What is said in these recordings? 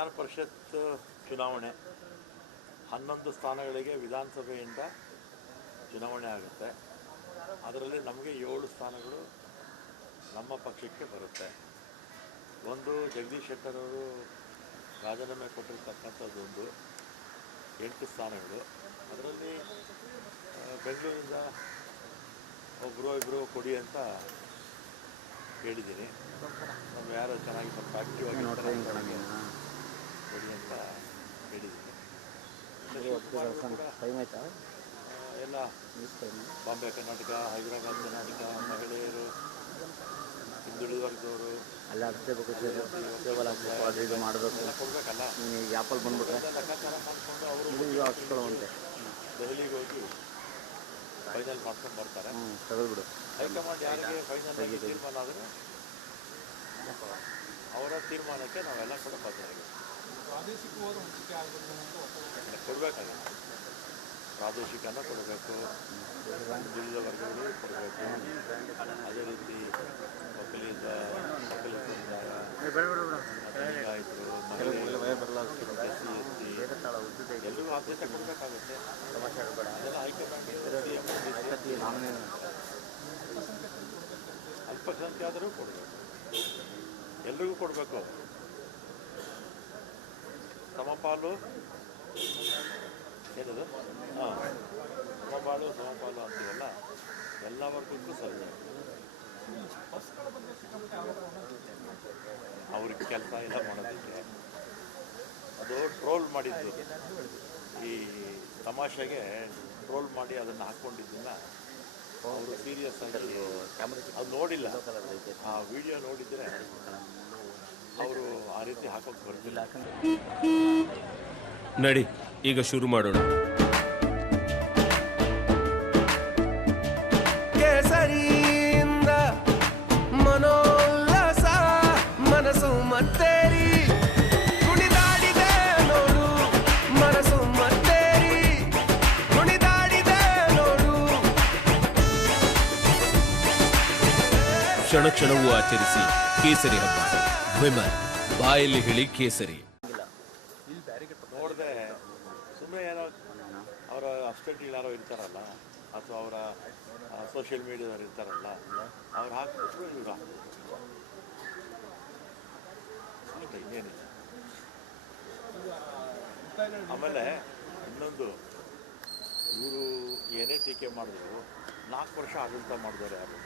ವಿಧಾನ ಪರಿಷತ್ ಚುನಾವಣೆ 11 ಸ್ಥಾನಗಳಿಗೆ ವಿಧಾನಸಭೆಯಿಂದ ಚುನಾವಣೆ ಆಗುತ್ತೆ. ಅದರಲ್ಲಿ ನಮಗೆ 7 ಸ್ಥಾನಗಳು ನಮ್ಮ ಪಕ್ಷಕ್ಕೆ ಬರುತ್ತೆ. ಒಂದು ಜಗದೀಶ್ ಶೆಟ್ಟರ್ ಅವರು ರಾಜೀನಾಮೆ ಕೊಟ್ಟಿರ್ತಕ್ಕಂಥದ್ದೊಂದು 8 ಸ್ಥಾನಗಳು. ಅದರಲ್ಲಿ ಬೆಂಗಳೂರಿಂದ ಒಬ್ಬರು ಕೊಡಿ ಅಂತ ಹೇಳಿದ್ದೀನಿ. ನಮ್ಮ ಯಾರು ಚೆನ್ನಾಗಿ ಸ್ವಲ್ಪ ಆಕ್ಟಿವ್ ಆಗಿ ಕೊಡಿ ಅಂತ ಹೇಳಿದ್ದೀನಿ. ಎಲ್ಲ ಬಾಂಬೆ ಕರ್ನಾಟಕ, ಹೈದರಾಬಾದ್ ಕರ್ನಾಟಕ, ಮಹಿಳೆಯರು, ಹಿಂದುಳಿದ ವರ್ಗದವರು ಕೊಡಬೇಕಲ್ಲ. ಆ್ಯಪಲ್ ಬಂದ್ಬಿಟ್ರೆ ಲೆಕ್ಕಾಚಾರ ಮಾಡಿಕೊಂಡು ಅವರು ದೆಹಲಿಗೆ ಹೋಗಿ ಫೈನಲ್ ಮಾಡ್ಕೊಂಡು ಬರ್ತಾರೆ. ತಗೊಳ್ಬಿಡು. ಹೈಕಮಾಂಡ್ ಯಾರಿಗೆ ಫೈನಲ್ ಆಗಿ ತೀರ್ಮಾನ ಆದರೆ ಅವರ ತೀರ್ಮಾನಕ್ಕೆ ನಾವೆಲ್ಲ ಕೂಡ ಬದ್ಧರಾಗಿ ಕೊಡಬೇಕಾಗುತ್ತೆ. ಪ್ರಾದೇಶಿಕನ ಕೊಡಬೇಕು, ಹಿಂದುಳಿದ ವರ್ಗಗಳು ಕೊಡಬೇಕು. ಅದೇ ರೀತಿ ಒಕ್ಕಲಿಗರಿಂದ ರೈತರು, ಎಲ್ಲರಿಗೂ ಆದ್ಯತೆ ಕೊಡಬೇಕಾಗುತ್ತೆ. ಅದೆಲ್ಲ ಹೈಕಮಾಂಡ್ ಅಲ್ಪಸಂಖ್ಯಾತರು ಕೊಡಬೇಕು, ಎಲ್ರಿಗೂ ಕೊಡಬೇಕು. ಸಮಪಾಲು ಏನದು ಸಮಪಾಲು ಅಂತೀವಲ್ಲ, ಎಲ್ಲ ವರ್ಗಕ್ಕೂ ಸರಿ. ಅವ್ರಿಗೆ ಕೆಲಸ ಎಲ್ಲ ಮಾಡೋದಕ್ಕೆ ಅದು ಟ್ರೋಲ್ ಮಾಡಿದ್ದು, ಈ ತಮಾಷೆಗೆ ಟ್ರೋಲ್ ಮಾಡಿ ಅದನ್ನು ಹಾಕ್ಕೊಂಡಿದ್ದನ್ನು ಅವರು ಸೀರಿಯಸ್ ಆಗಿ ಅದು ನೋಡಿಲ್ಲ. ಆ ವಿಡಿಯೋ ನೋಡಿದರೆ ಅವರು ಆ ರೀತಿ ಹಾಕೋಕೆ ಬರ್ತಿಲ್ಲ. ನಡಿ ಈಗ ಶುರು ಮಾಡೋಣ. ಕೇಸರಿಯಿಂದ ಮನೋಲ್ಲಾಸ ಮನಸ್ಸು ಮತ್ತೇರಿ ಕುಣಿದಾಡಿದೆ ನೋಡು, ಮನಸ್ಸು ಮತ್ತೇರಿ ಕುಣಿದಾಡಿದೆ ನೋಡು. ಕ್ಷಣ ಕ್ಷಣವೂ ಆಚರಿಸಿ ಕೇಸರಿ ಹಬ್ಬ. ವಿಮಲ್ ಬಾಯಲ್ಲಿ ಹೇಳಿ ಕೇಸರಿ. ನೋಡಿದೆ ಸುಮ್ಮನೆ ಏನೋ ಅವರ ಅಸ್ಟೇಟ್ಗಳು ಯಾರೋ ಇರ್ತಾರಲ್ಲ, ಅಥವಾ ಅವರ ಸೋಷಿಯಲ್ ಮೀಡಿಯಾದವ್ರು ಇರ್ತಾರಲ್ಲ, ಅವ್ರು ಹಾಕ್ಬಿಟ್ರು ಇವ್ರು ಇನ್ನೇನಿಲ್ಲ. ಆಮೇಲೆ ಇನ್ನೊಂದು, ಇವರು ಏನೇ ಟೀಕೆ ಮಾಡಿದ್ರು 4 ವರ್ಷ ಆಡಳಿತ ಮಾಡಿದವರು ಯಾರು?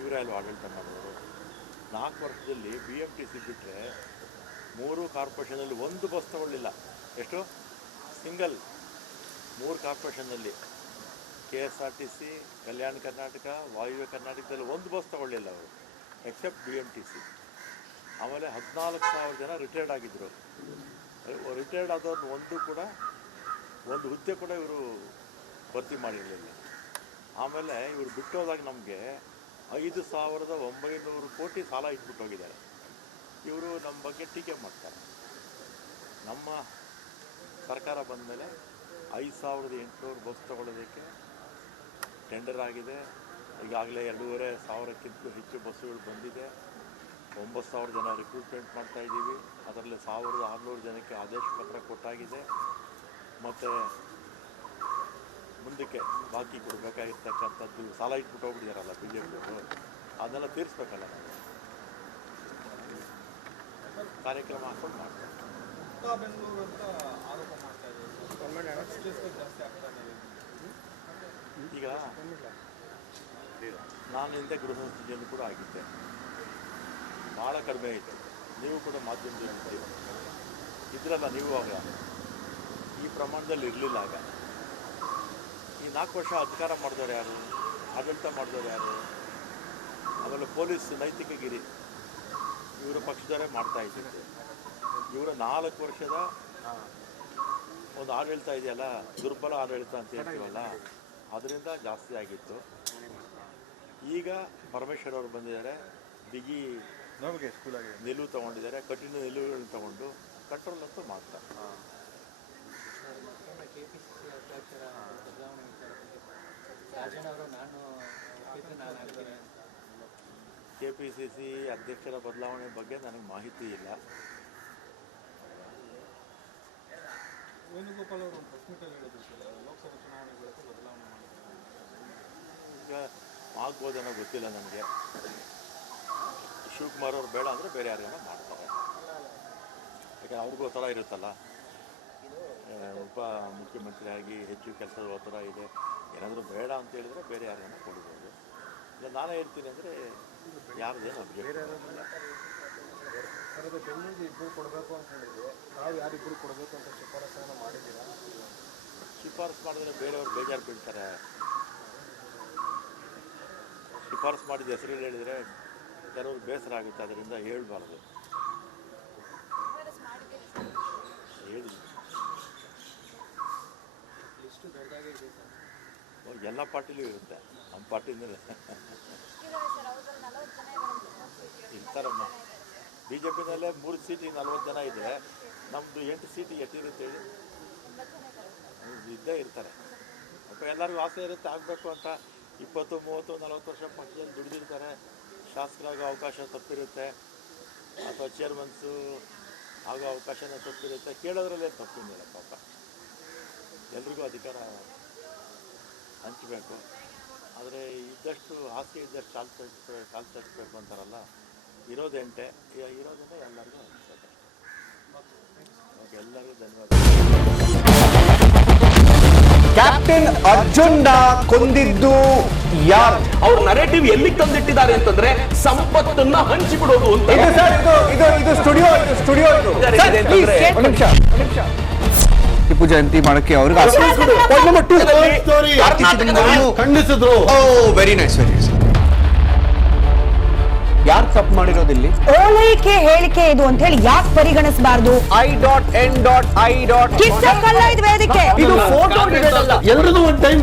ಇವರೇ ಅಲ್ವ ಆಡಳಿತ ಮಾಡಿದವರು. 4 ವರ್ಷದಲ್ಲಿ BMTC ಬಿಟ್ಟರೆ 3 ಕಾರ್ಪೊರೇಷನಲ್ಲಿ 1 ಬಸ್ ತಗೊಳ್ಳಿಲ್ಲ. ಎಷ್ಟು? ಸಿಂಗಲ್ 3 ಕಾರ್ಪೊರೇಷನ್ನಲ್ಲಿ KSRTC, ಕಲ್ಯಾಣ ಕರ್ನಾಟಕ, ವಾಯುವ್ಯ ಕರ್ನಾಟಕದಲ್ಲಿ 1 ಬಸ್ ತಗೊಳ್ಳಿಲ್ಲ ಅವರು, ಎಕ್ಸೆಪ್ಟ್ BMTC. ಆಮೇಲೆ 14,000 ಜನ ರಿಟೈರ್ಡ್ ಆಗಿದ್ದರು. ರಿಟೈರ್ಡ್ ಆದವ್ರನ್ನ ಒಂದು ಹುದ್ದೆ ಕೂಡ ಇವರು ಭರ್ತಿ ಮಾಡಿರಲಿಲ್ಲ. ಆಮೇಲೆ ಇವರು ಬಿಟ್ಟೋದಾಗ ನಮಗೆ 5,900 ಕೋಟಿ ಸಾಲ ಇಟ್ಬಿಟ್ಟು ಹೋಗಿದ್ದಾರೆ. ಇವರು ನಮ್ಮ ಬಗ್ಗೆ ಟೀಕೆ ಮಾಡ್ತಾರೆ. ನಮ್ಮ ಸರ್ಕಾರ ಬಂದ ಮೇಲೆ 5,800 ಬಸ್ ತಗೊಳ್ಳೋದಕ್ಕೆ ಟೆಂಡರ್ ಆಗಿದೆ. ಈಗಾಗಲೇ 2,500ಕ್ಕಿಂತ ಹೆಚ್ಚು ಬಸ್ಸುಗಳು ಬಂದಿದೆ. 9,000 ಜನ ರಿಕ್ರೂಟ್ಮೆಂಟ್ ಮಾಡ್ತಾಯಿದ್ದೀವಿ. ಅದರಲ್ಲಿ 1,600 ಜನಕ್ಕೆ ಆದೇಶ ಪತ್ರ ಕೊಟ್ಟಾಗಿದೆ. ಮತ್ತು ಮುಂದಕ್ಕೆ ಬಾಕಿ ಕೊಡಬೇಕಾಗಿರ್ತಕ್ಕಂಥದ್ದು ಸಾಲ ಇಟ್ಬಿಟ್ಟು ಹೋಗ್ಬಿಟ್ಟಿದಾರಲ್ಲ BJPಯವರು, ಅದನ್ನೆಲ್ಲ ತೀರಿಸ್ಬೇಕಲ್ಲ. ಕಾರ್ಯಕ್ರಮ ಹಾಕೊಂಡು ಮಾಡ್ತಾರೆ. ಈಗ ನಾನು ಹಿಂದೆ ಗೃಹ ಸಚಿವರು ಕೂಡ ಆಗಿದ್ದೆ, ಭಾಳ ಕಡಿಮೆ ಆಯಿತು. ನೀವು ಕೂಡ ಮಾಧ್ಯಮದಲ್ಲಿ ಇದ್ರಲ್ಲ, ನೀವು ಆಗ ಈ ಪ್ರಮಾಣದಲ್ಲಿ ಇರಲಿಲ್ಲ. ಆಗ ಈ 4 ವರ್ಷ ಅಧಿಕಾರ ಮಾಡಿದವರು ಯಾರು? ಆಡಳಿತ ಮಾಡಿದವರು ಯಾರು? ಆಮೇಲೆ ಪೊಲೀಸ್ ನೈತಿಕಗಿರಿ ಇವರ ಪಕ್ಷದವರೇ ಮಾಡ್ತಾ ಇದ್ದಿದ್ದು. ಇವರ 4 ವರ್ಷದ ಒಂದು ಆಡಳಿತ ಇದೆಯಲ್ಲ, ದುರ್ಬಲ ಆಡಳಿತ ಅಂತ ಹೇಳ್ತೀವಲ್ಲ, ಅದರಿಂದ ಜಾಸ್ತಿ ಆಗಿತ್ತು. ಈಗ ಪರಮೇಶ್ವರ್ ಅವರು ಬಂದಿದ್ದಾರೆ, ಬಿಗಿ ನಿಲುವು ತಗೊಂಡಿದ್ದಾರೆ, ಕಠಿಣ ನಿಲುವುಗಳನ್ನ ತಗೊಂಡು ಕಂಟ್ರೋಲ್ ಅಂತೂ ಮಾಡ್ತಾರೆ. KPCC ಅಧ್ಯಕ್ಷರ ಬದಲಾವಣೆ ಬಗ್ಗೆ ನನಗೆ ಮಾಹಿತಿ ಇಲ್ಲ. ವೇಣುಗೋಪಾಲ್ ಅವರು ಒಂದು ಪ್ರೆಸ್ ಮೀಟಲ್ಲಿ ಹೇಳಿದ್ರು ಲೋಕಸಭಾ ಚುನಾವಣೆ ಬಳಿಕ ಬದಲಾವಣೆ ಮಾಡಿದ್ದಾರೆ. ಈಗ ಆಗ್ಬೋದೇನೋ ಗೊತ್ತಿಲ್ಲ ನನಗೆ. ಶಿವಕುಮಾರ್ ಅವ್ರು ಬೇಡ ಅಂದರೆ ಬೇರೆ ಯಾರೇನೋ ಮಾಡ್ತಾರೆ. ಯಾಕಂದ್ರೆ ಅವ್ರಿಗೂ ಒತ್ತಡ ಇರುತ್ತಲ್ಲ, ಉಪ ಮುಖ್ಯಮಂತ್ರಿ ಆಗಿ ಹೆಚ್ಚು ಕೆಲಸದ ಒತ್ತಡ ಇದೆ. ಏನಾದರೂ ಬೇಡ ಅಂತ ಹೇಳಿದ್ರೆ ಬೇರೆ ಯಾರೇನೋ ಕೊಡ್ಬೋದು. ಈಗ ನಾನೇ ಇರ್ತೀನಿ ಅಂದರೆ ಯಾರ್ದೇನು ಅಬ್ಜೆಕ್ಷನ್. ಸರ್, ಬೆಂಗಳೂರಿಗೆ ಇಬ್ಬರು ಕೊಡಬೇಕು ಅಂತ ಹೇಳಿದ್ರೆ ನಾವು ಯಾರಿಬ್ಬರು ಕೊಡಬೇಕು ಅಂತ ಶಿಫಾರಸನ್ನು ಮಾಡಿದ್ದೀರಾ? ಶಿಫಾರಸು ಮಾಡಿದ್ರೆ ಬೇರೆಯವ್ರು ಬೇಜಾರು ಬೀಳ್ತಾರೆ. ಶಿಫಾರಸು ಮಾಡಿದ ಹೆಸರು ಹೇಳಿದರೆ ಕೆಲವರು ಬೇಸರ ಆಗುತ್ತೆ, ಅದರಿಂದ ಹೇಳ್ಬಾರ್ದು. ಹೇಳಿ ಲಿಸ್ಟು ದೊಡ್ಡದಾಗೇ ಇದೆ ಸರ್. ಎಲ್ಲ ಪಾರ್ಟಿಲೂ ಇರುತ್ತೆ, ನಮ್ಮ ಪಾರ್ಟಿಯಿಂದಲೇ ಇರ್ತಾರಮ್ಮ. ಬಿ ಜೆ ಪಿನಲ್ಲೇ 3 ಸೀಟಿಗೆ 40 ಜನ ಇದೆ, ನಮ್ಮದು 8 ಸೀಟಿಗೆ ಎಷ್ಟಿರುತ್ತೆ ಹೇಳಿ? ಇದ್ದೇ ಇರ್ತಾರೆ. ಸ್ವಲ್ಪ ಎಲ್ಲರಿಗೂ ಆಸೆ ಇರುತ್ತೆ ಆಗಬೇಕು ಅಂತ. 20, 30, 40 ವರ್ಷ ಪಕ್ಷದಲ್ಲಿ ದುಡಿದಿರ್ತಾರೆ. ಶಾಸಕರಾಗೋ ಅವಕಾಶ ತಪ್ಪಿರುತ್ತೆ, ಅಥವಾ ಚೇರ್ಮನ್ಸು ಆಗೋ ಅವಕಾಶನೇ ತಪ್ಪಿರುತ್ತೆ. ಕೇಳೋದ್ರಲ್ಲೇ ತಪ್ಪಿಲ್ಲ ಪಾಪ. ಎಲ್ರಿಗೂ ಅಧಿಕಾರ ಹಂಚಬೇಕು. ಆದರೆ ಇದ್ದಷ್ಟು ಆಸೆ ಇದ್ದಷ್ಟು ಕಾಲು ತರಿಸ್ಬೇಕು ಅಂತಾರಲ್ಲ, ಇರೋದೆಂಟೆ. ಇರೋದನ್ನೇ ಎಲ್ಲರಿಗೂ ಹಂಚಬೇಕು. ಓಕೆ, ಎಲ್ಲರಿಗೂ ಧನ್ಯವಾದ. ಕ್ಯಾಪ್ಟನ್ ಅರ್ಜುನ್ನ ಕೊಂದಿದ್ದು ಯಾರು? ಅವ್ರ ನರೇಟಿವ್ ಎಲ್ಲಿ ತಂದಿಟ್ಟಿದ್ದಾರೆ ಅಂತಂದ್ರೆ ಸಂಪತ್ತನ್ನ ಹಂಚಿಬಿಡೋದು ಅಂತ. ಇದು ಸರ್, ಇದು ಸ್ಟುಡಿಯೋ ಇದು. ಒಂದ್ ನಿಮಿಷ. ಟಿಪ್ಪು ಜಯಂತಿ ಮಾಡಕ್ಕೆ ಅವ್ರಿಗೆ ಖಂಡಿಸಿದ್ರು. Very nice. ಯಾರು ತಪ್ಪು ಮಾಡಿರೋದಿಲ್ಲಿ? ಓಲೈಕೆ ಹೇಳಿಕೆ ಇದು ಅಂತ ಹೇಳಿ ಯಾಕೆ ಪರಿಗಣಿಸಬಾರ್ದು? I.N.I. ಇದು ವೇದಿಕೆ. ಇದು ಫೋಟೋ ಎಲ್ರಿಗೂ ಒಂದು ಟೈಮ್.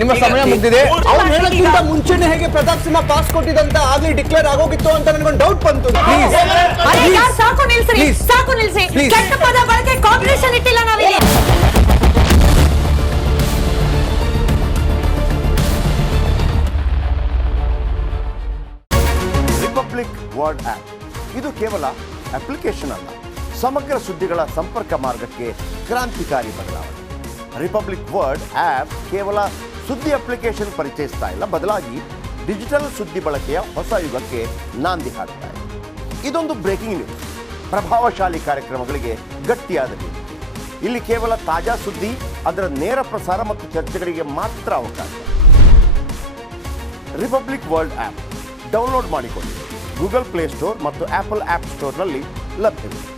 ನಿಮ್ಮ ಸಮಯ ಮುಗಿದಿದೆ. ಅವ್ರು ಹೇಳೋಕ್ಕಿಂತ ಮುಂಚೆನೆ ಹೇಗೆ ಪ್ರತಾಪ್ ಸಿಂಹ ಪಾಸ್ ಕೊಟ್ಟಿದಂತ ಆಗ್ಲಿ ಡಿಕ್ಲೇರ್ ಆಗೋಗಿತ್ತು ಅಂತ ನನಗೊಂದು ಡೌಟ್ ಬಂತು. ಸಾಕು ನಿಲ್ಸಿ. ಕೆಟ್ಟ ಪದ ಬಳಕೆ ಕಾಂಬಿನೇಷನ್ ಇಟ್ಟಿಲ್ಲ ನಾವಿಲ್ಲಿ. ರಿಪಬ್ಲಿಕ್ ವರ್ಲ್ಡ್ ಆಪ್ ಇದು ಕೇವಲ ಅಪ್ಲಿಕೇಶನ್ ಅಲ್ಲ, ಸಮಗ್ರ ಸುದ್ದಿಗಳ ಸಂಪರ್ಕ ಮಾರ್ಗಕ್ಕೆ ಕ್ರಾಂತಿಕಾರಿ ಬದಲಾವಣೆ. ರಿಪಬ್ಲಿಕ್ ವರ್ಲ್ಡ್ ಆಪ್ ಕೇವಲ ಸುದ್ದಿ ಅಪ್ಲಿಕೇಶನ್ ಪರಿಚಯಿಸ್ತಾ ಇಲ್ಲ, ಬದಲಾಗಿ ಡಿಜಿಟಲ್ ಸುದ್ದಿ ಬಳಕೆಯ ಹೊಸ ಯುಗಕ್ಕೆ ನಾಂದಿ ಹಾಡ್ತಾ ಇದೆ. ಇದೊಂದು ಬ್ರೇಕಿಂಗ್ ನ್ಯೂಸ್, ಪ್ರಭಾವಶಾಲಿ ಕಾರ್ಯಕ್ರಮಗಳಿಗೆ ಗಟ್ಟಿಯಾದ ನ್ಯೂಸ್. ಇಲ್ಲಿ ಕೇವಲ ತಾಜಾ ಸುದ್ದಿ, ಅದರ ನೇರ ಪ್ರಸಾರ ಮತ್ತು ಚರ್ಚೆಗಳಿಗೆ ಮಾತ್ರ ಅವಕಾಶ. ರಿಪಬ್ಲಿಕ್ ವರ್ಲ್ಡ್ ಆಪ್ ಡೌನ್ಲೋಡ್ ಮಾಡಿಕೊಳ್ಳಿ. ಗೂಗಲ್ ಪ್ಲೇಸ್ಟೋರ್ ಮತ್ತು ಆಪಲ್ ಆಪ್ ಸ್ಟೋರ್ನಲ್ಲಿ ಲಭ್ಯವಿದೆ.